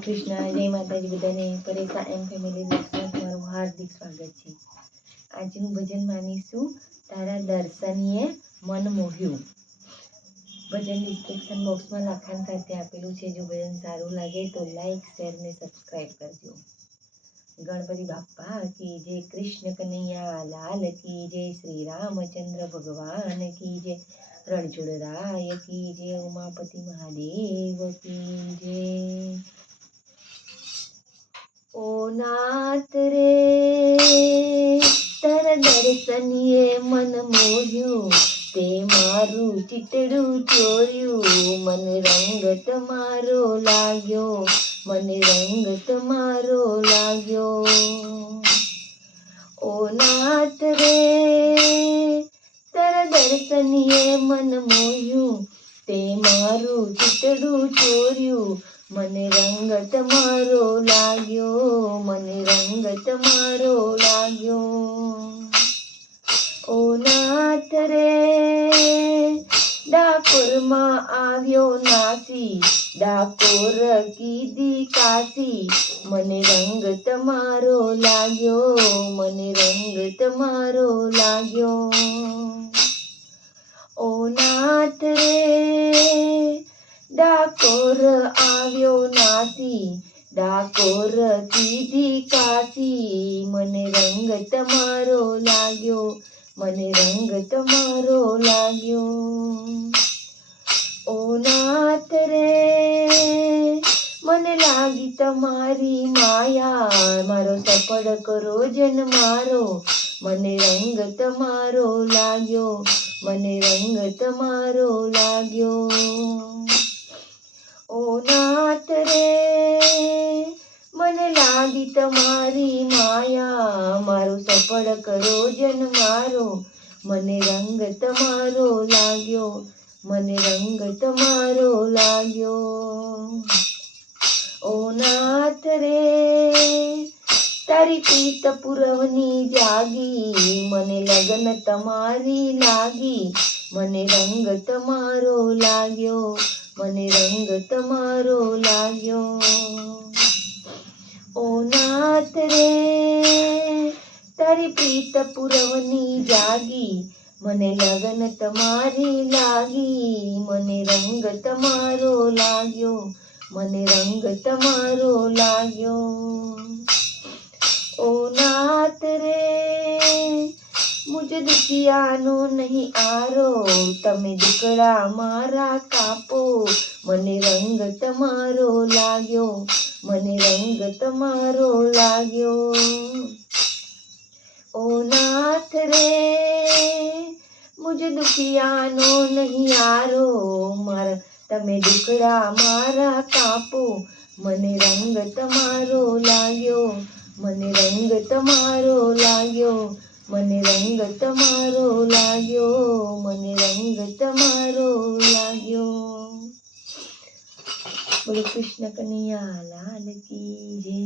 કૃષ્ણ, જય માતાજી બધાને. પરેશા એમ ફેમિલી બ્લોગ્સમાં તમારું હાર્દિક સ્વાગત છે. આજનું ભજન માનીશું તારા દર્શનીએ મન મોહ્યું. ભજન ડિસ્ક્રિપ્શન બોક્સમાં લખાણ સાથે આપેલું છે. જો ભજન સારું લાગે તો લાઈક, શેર ને સબસ્ક્રાઈબ કરજો. ગણપતિ બાપ્પા કી જય, કૃષ્ણ કનૈયા લાલ કી જય, શ્રી રામચંદ્ર ભગવાન કી જય, રણછોડરાય કી જય, ઉમાપતિ મહાદેવ કી જય. ઓ નાથ રે તારા દર્શનીએ મન મોહ્યું, તે મારું ચિતડું ચોર્યું, મને રંગ તમારો લાગ્યો, મને રંગ તમારો લાગ્યો. ઓ નાથ રે તારા દર્શનીએ મન મોહ્યું, તે મારું ચિતડું ચોર્યું, મને રંગ તમારો લાગ્યો, મને રંગ તમારો લાગ્યો. ઓ નાથ રે ડાકોરમાં આવ્યો નાસી, ડાકોર કીધી કાશી, મને રંગ તમારો લાગ્યો, મને રંગ તમારો લાગ્યો. ઓ નાથ રે ડાકોર આવ્યો નાસી, ડાકોર કીધી કાશી, મને રંગ તમારો લાગ્યો, મને રંગ તમારો લાગ્યો. ઓ નાથ રે મને લાગી તમારી માયા, મારો સફળ કરો જન મારો, મને રંગ તમારો લાગ્યો, મને રંગ તમારો લાગ્યો. ઓ નાથ રે મને લાગી તમારી માયા, મારો સફળ કરો જન મારો, મને રંગ તમારો લાગ્યો, મને રંગ તમારો લાગ્યો. ઓ નાથ રે તારી પ્રીત પુરવની જાગી, મને લગન તમારી લાગી, મને રંગ તમારો લાગ્યો, મને રંગ તમારો લાગ્યો. ઓ નાથ રે તારી પ્રીત પુરવની જાગી, મને લગન તમારી લાગી, મને રંગ તમારો લાગ્યો, મને રંગ તમારો લાગ્યો. ઓ નાથ રે મુજ દુખિયાનો નહીં આરો, તમે દુકડા મારા કાપો, મને રંગ તમારો લાગ્યો, મને રંગ તમારો લાગ્યો. ઓ નાથ રે મુજ દુખિયાનો નહીં આરો, મારા તમે દુકડા મારા કાપો, મને રંગ તમારો લાગ્યો, મને રંગ તમારો લાગ્યો, મને રંગ તમારો લાગ્યો, મને રંગ તમારો લાગ્યો. બોલો કૃષ્ણ કનૈયા લાલ કી જય.